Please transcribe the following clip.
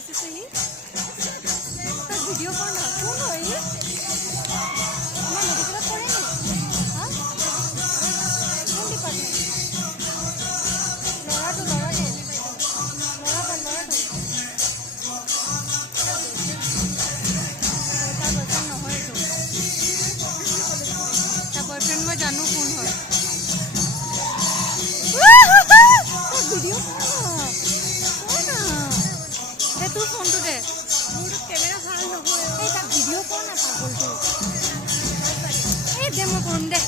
নাচিছে সি তাৰ ভিডিঅ' কৰ না কোন হয় ই আমাৰ মেডিকেলত কৰে নেকি হা কোন ডিপাৰ্টমেণ্ট ল'ৰাটো তাৰ বয়ফ্ৰেণ্ড নহয় এইটো তাৰ বয়ফ্ৰেণ্ড মই জানো কোন হয় ভিডিঅ' কৰ না দে তোৰ ফোনটো দে মোৰতো কেমেৰা ভাল নহয় এই তাক ভিডিঅ' কৰ না পাগলটো এই দে মই কৰিম দে